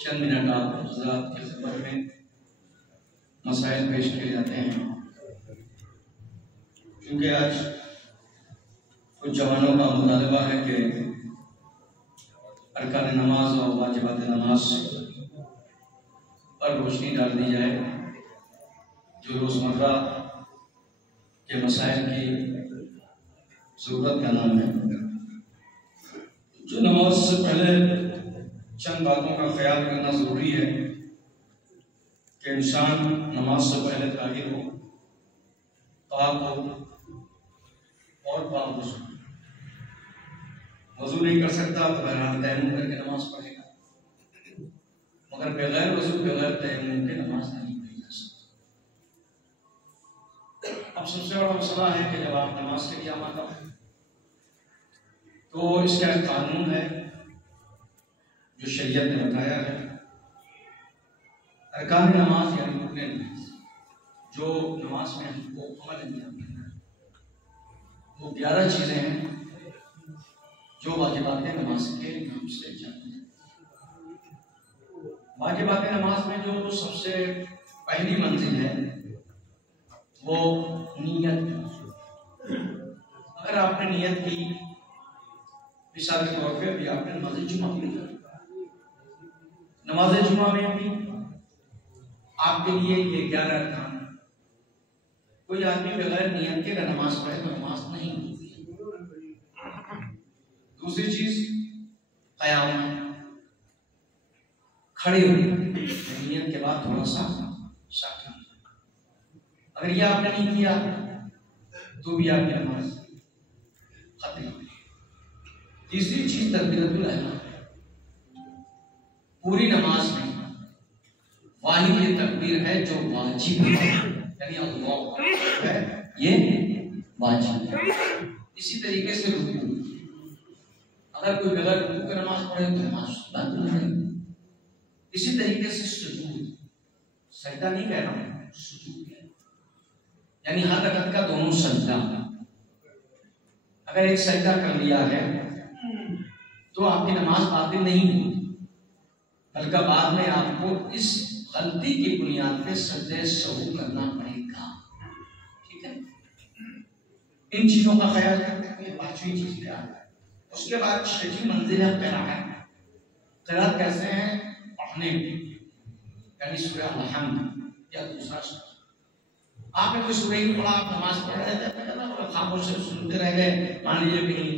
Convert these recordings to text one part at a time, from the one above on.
चंद minute आप हज़रात के खिदमत में मसाइल पेश किए जाते हैं, क्योंकि आज कुछ जवानों का मुतालबा है कि अरकान नमाज और वाजिबात नमाज पर रोशनी डाल दी जाए, जो रोज़मर्रा के मसाइल की ज़रूरत का नाम है। जो नमाज से पहले चंद बातों का ख्याल करना ज़रूरी है कि इंसान नमाज से पहले ताहिर हो, पाक हो और पाबंद हो। वज़ू नहीं कर सकता तो बहरहाल तयम्मुम करके नमाज पढ़ेगा, मगर बगैर वज़ू बगैर तयम्मुम के नमाज नहीं पढ़ी जा सकती। अब सबसे बड़ा मसला है कि जब आप नमाज के लिए आमादा है तो इसका एक कानून है जो शरीयत ने बताया है। अरकान नमाज यानी रुकने नमाज, जो नमाज में हमको अमल अंजाम देना है, वो 11 चीज़ें हैं जो वाजिबात नमाज के नाम से जाती हैं। वाजिबात नमाज में जो सबसे पहली मंजिल है वो नियत। अगर आपने नियत की, मिसाल के तौर पे अभी आपने नमाज जुमा की, नमाज जुमा में भी आपके लिए ये 11 अरकान। कोई आदमी बगैर नियत के अगर नमाज पढ़े तो नमाज नहीं होती। दूसरी चीज क़याम, खड़े हो नियत के बाद थोड़ा सा साकिन। अगर ये आपने नहीं किया तो भी आपकी नमाज खत्म। तीसरी चीज तकबीरतुल एहराम। पूरी नमाज में वाहिद ये तकबीर है जो वाजिब है, यानी अल्लाह है, ये वाजिब है। इसी तरीके से रुकू, अगर कोई बगैर रुकू के नमाज पढ़े तो नमाज बंद हो जाएगी। इसी तरीके से सुजूद, सजदा नहीं कह रहा हूं, सुजूद है, यानी हर रकअत का दोनों सजदा। अगर एक सजदा कर लिया है तो आपकी नमाज बातिल नहीं होती, बल्कि बाद में आपको इस गलती की बुनियाद पे सजदे सहू करना पड़ेगा। ठीक है, इन चीजों का ख्याल करते हुए 5वीं चीज पे आता है। उसके बाद 6वीं मंजिल है क़िराअत। क़िराअत कैसे है? पढ़ने, यानी सूरह अल-हम्द या दूसरा सूरा। आपने कोई सूरह ही पढ़ा, आप नमाज पढ़ रहे थे, खामोश से सुनते रह गए, मान लीजिए कहीं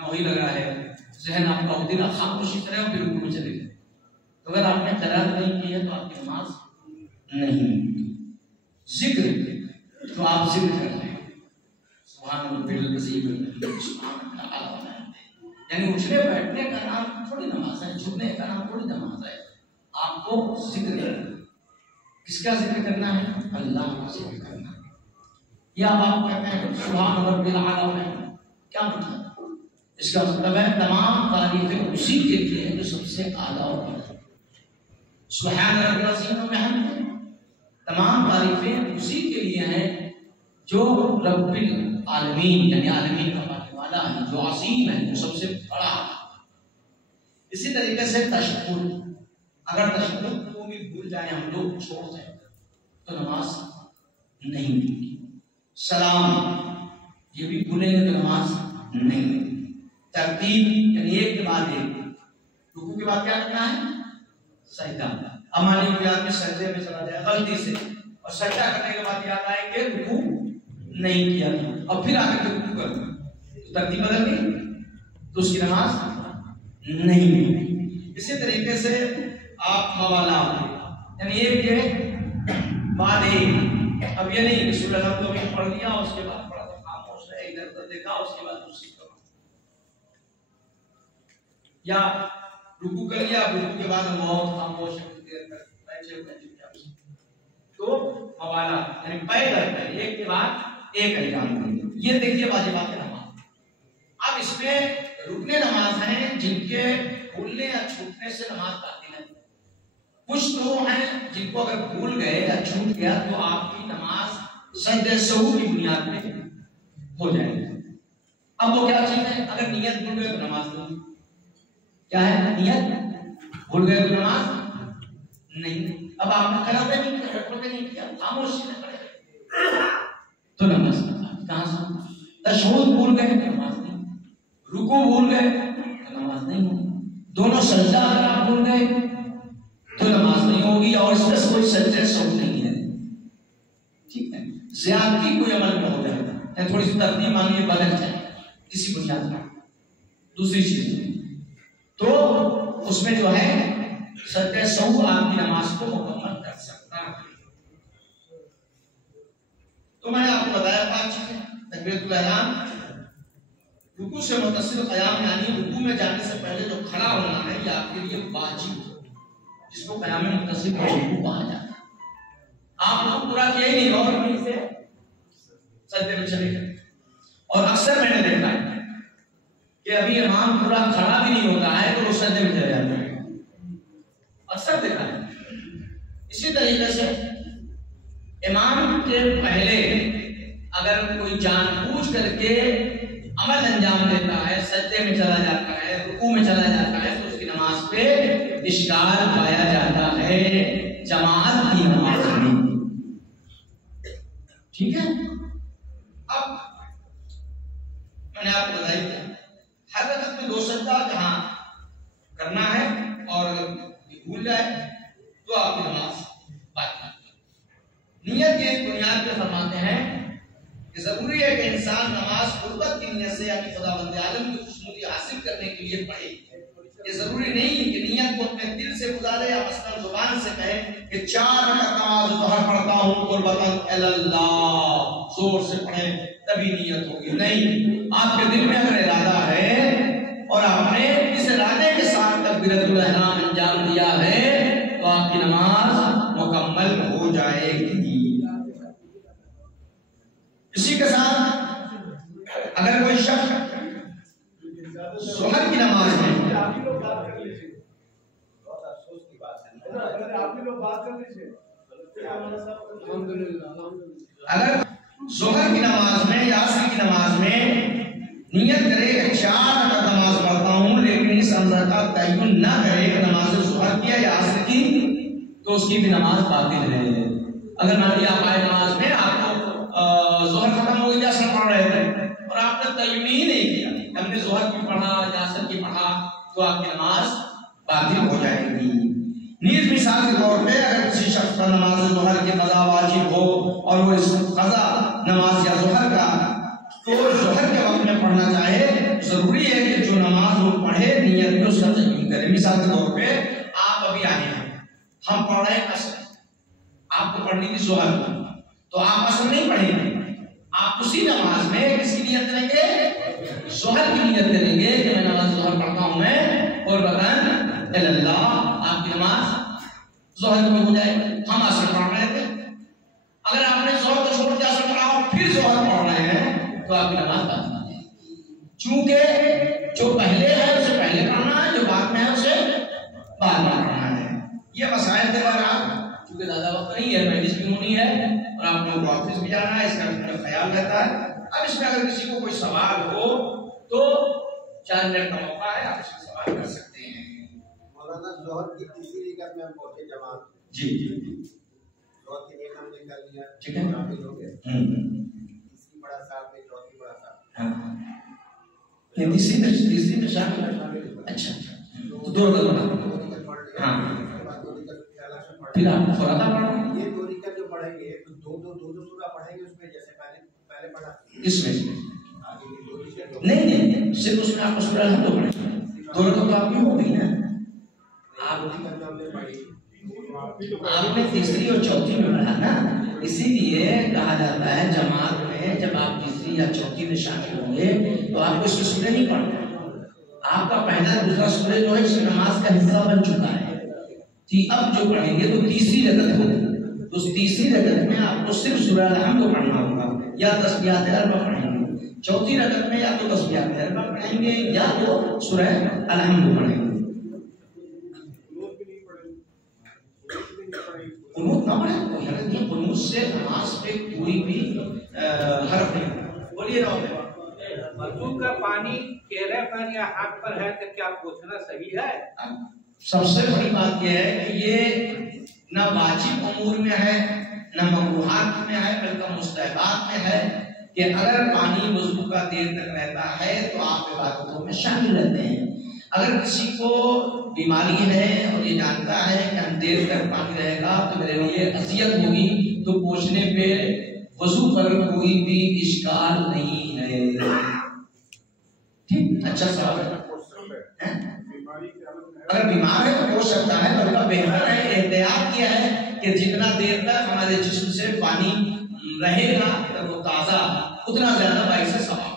नौही लगा है, जहन आपका उधर रहा, खामोशी से रहे और फिर रुकू में चले गए, तो अगर आपने क़िराअत नहीं की है तो आपकी नमाज नहीं। जिक्र, तो आप जिक्र कर रहे हैं, सुभान अज़ीम, यानी उठने बैठने का नाम थोड़ी नमाज है, झुकने का नाम थोड़ी नमाज है। आपको जिक्र करना। किसका जिक्र करना है? अल्लाह का जिक्र करना। या आप कहते हैं सुभान रब्बिल आला, क्या मतलब? इसका मतलब है तमाम तारीफें उसी के लिए है जो सबसे आला और बड़ा। सुभान रब्बिल अज़ीम में हम तमाम तारीफें उसी के लिए हैं जो रब्बिल आलमीन, यानी आलमीन का मानने वाला है, जो अज़ीम है, जो सबसे बड़ा है। इसी तरीके से तशहुद, अगर तशहुद को भी भूल जाए हम लोग, छोड़ दें तो नमाज नहीं होगी। सलाम, ये भी भूलेंगे तो नमाज नहीं। तरतीब, यानी एक के बाद एक, रुकू के बाद क्या करना है? सजदा। अब मान लीजिए आदमी सजदे में चला जाए गलती से, और सजदा करने के बाद याद आए कि रुकू नहीं किया था, और फिर आगे रुकू कर दो, तो तरतीब बदल गई, तो उसकी नमाज नहीं हुई। इसी तरीके से आप मवाला, यानी एक ये बाद एक, अब ये नहीं कि सूरह हम तो पढ़ लिया उसके बाद पढ़ा तो खामोश रहे, इधर उधर देखा, उसके बाद दूसरी करो, या रुकू कर लिया, रुकू के बाद बहुत खामोश तो मवाला, यानी पैदल एक के बाद एक अंजाम। ये देखिए वाजिबात नमाज। अब इसमें रुकने नमाज हैं जिनके भूलने या छूटने से नमाज बातिल है। कुछ तो हैं जिनको अगर भूल गए या छूट गया तो आपकी नमाज सजदे सहू की बुनियाद पे हो जाएगी। अब वो क्या चीज है? अगर नियत भूल गए तो नमाज नहीं। क्या है? नियत भूल गए तो नमाज नहीं, अब आपने खड़ा नहीं किया, खामोशी में खड़े तो नमाज कहां से? तशहुद भूल गए नमाज नहीं, रुकू भूल गए तो नमाज नहीं होगी, दोनों सजदा अगर आप भूल गए तो नमाज नहीं होगी, और इसमें कोई सजदे सब नहीं है, ठीक है। ज्यादती कोई अमल में हो जाएगा, थोड़ी सी तरतीब मानिए बदल जाए किसी बुनियाद पर, दूसरी चीज तो उसमें जो है सजदे सहू आपकी नमाज को मुकम्मल कर सकता है। तो मैंने आपको बताया 5 चीजें, तकबीरतुल एहराम, रुकू से मुत्तसिल क़याम, यानी रुकू में जाने से पहले जो खड़ा होना है ये आपके लिए वाजिब, जिसको क़याम मुत्तसिल रुकू कहा जाता है। आप लोग पूरा किए ही नहीं और वहीं से सजदे में चले गए, और अक्सर मैंने देखा है कि अभी इमाम पूरा खड़ा भी नहीं होता है तो वो सजदे में चले जाते हैं, अक्सर देखा है। इसी तरीके से इमाम के पहले अगर कोई जानबूझ करके अमल अंजाम देता है, सजदे में चला जाता है, रुकू में चला जाता है, तो उसकी नमाज पे इश्काल पाया जाता है, जमात की नमाज में, ठीक है। अब मैंने आपको बताया था हर वक्त में 2 सजदा जहां करना है और भूल जाए तो आपकी नमाज बाकी। नियत के बुनियाद पे फरमाते हैं कि जरूरी है कि इंसान नमाज कुर्बत की नियत से यानी खुदावंद आलम की खुशनुदी हासिल करने के लिए पढ़े। ये जरूरी नहीं है कि नियत को अपने दिल से गुजारे या मसलन जुबान से कहे कि 4 रकात नमाज ज़ोहर पढ़ता हूं कुर्बतन इल्लल्लाह, जोर से पढ़े तभी नियत होगी। नहीं, आपके दिल में अगर इरादा है और आपने इस इरादे के साथ तकबीरतुल एहराम अंजाम दिया है तो आपकी नमाज मुकम्मल हो जाएगी। इसी के साथ अगर कोई शख्स ज़ोहर की नमाज में, अगर ज़ोहर की नमाज में या असर की नमाज में नियत करे कि 4 रकात नमाज पढ़ता हूं, लेकिन इस अमर का तय्युन ना करे कि नमाज ज़ोहर की या असर की, तो उसकी भी नमाज बातिल है। अगर मान लिया आप आए नमाज में आपको ज़ोहर खत्म हो गई, असर पढ़ रहे थे और आपने तय्युन ही नहीं किया, हमने ज़ोहर की पढ़ा या असर की पढ़ा, तो आपकी नमाज बातिल हो जाएगी। नीज मिसाल के तौर पे अगर किसी शख्स पर नमाज ज़ोहर की कज़ा वाजिब हो और वो इस कज़ा नमाज या ज़ोहर का तो ज़ोहर के वक्त में पढ़ना चाहे, जरूरी है कि जो नमाज वो पढ़े नियत में उसका तय्युन करे। मिसाल के तौर पे आप अभी आए हैं, हम पढ़ रहे हैं असर, आपको पढ़नी थी ज़ोहर, तो आप असर नहीं पढ़ेंगे, आप उसी नमाज में किसकी नियत करेंगे? ज़ोहर की नियत करेंगे कि मैं नमाज ज़ोहर पढ़ता हूं मैं, और बताएं इल्लल्लाह, आपकी नमाज ज़ोहर में हो जाएगी। हम असर पढ़ रहे थे, अगर आपने ज़ोहर को छोड़ के असर पढ़ा और फिर ज़ोहर पढ़ रहे हैं तो आपकी नमाज बातिल हो जाएगी। चूंकि जो पहले है उसे पहले पढ़ना है, जो बाद में है उसे बाद में पढ़ना है। ये मसाइल थे बहरहाल, क्योंकि ज्यादा वक्त नहीं है, मजलिस भी होनी है और आप लोगों को ऑफिस भी जाना है, इसका भी ख्याल रहता है। अब इसमें अगर किसी को कोई सवाल हो तो 4 मिनट का मौका है, आप इसमें सवाल कर सकते हैं। मौलाना ज़ोहर की तीसरी रकात में हम पहुंचे जमात, जी ज़ोहर की नियत हमने कर लिया, ठीक है, काफिल हो गए, तीसरी बड़ा साहब में चौथी बड़ा साहब, हां ये तीसरी में शामिल, अच्छा तो 2 रकात पढ़ लिया, हां उसके बाद 2 रकात ख्याल से पढ़, फिर आप फौरन पढ़ो, ये 2 रकात जो पढ़ेंगे तो 2 सूरा पढ़ेंगे उसमें, जैसे पहले पढ़ा इसमें आगे की 2 रकात नहीं, सिर्फ उसमें आपको सूरा हम तो पढ़ेंगे, 2 रकात तो आपकी हो गई ना, आपने तीसरी और चौथी में पढ़ा ना, इसीलिए कहा जाता है जमात में जब आप तीसरी या चौथी में शामिल होंगे तो आपको इसमें सूरे नहीं पढ़ना, आपका पहला दूसरा सूरे जो है इसमें नमाज का हिस्सा बन चुका है। अब जो पढ़ेंगे तो तीसरी रकत होगी, तो उस तीसरी रकत में आपको सिर्फ सूरा अल-हम्द पढ़ना होगा, या तस्बीहात अरबा पढ़ेंगे। चौथी रकत में या तो तस्बीहात अरबा पढ़ेंगे या तो सूरा अल-हम्द पढ़ेंगे। कुनूत ना पढ़े कोई हरज नहीं, कुनूत से नमाज पे कोई भी हर्फ नहीं। बोलिए ना, वजू का पानी चेहरे पर या हाथ पर है तो क्या पोंछना सही है? सबसे बड़ी बात यह है कि ये न वाजिब उमूर में है न मकरूहात में है, बल्कि मुस्तहबात में है कि अगर पानी वुजू का देर तक रहता है तो आप इबादतों में शामिल रहते हैं। अगर किसी को बीमारी है और ये जानता है कि हम देर तक पानी रहेगा तो मेरे लिए असियत होगी, तो पूछने पे वजू पर कोई भी इश्काल नहीं है। ठीक, अच्छा सवाल है। अगर बीमार है तो हो सकता है, बल्कि बेहतर है, एहतियात किया है कि जितना देर तक हमारे जिस्म से पानी रहेगा तो वो ताज़ा उतना ज्यादा बाइस सवाल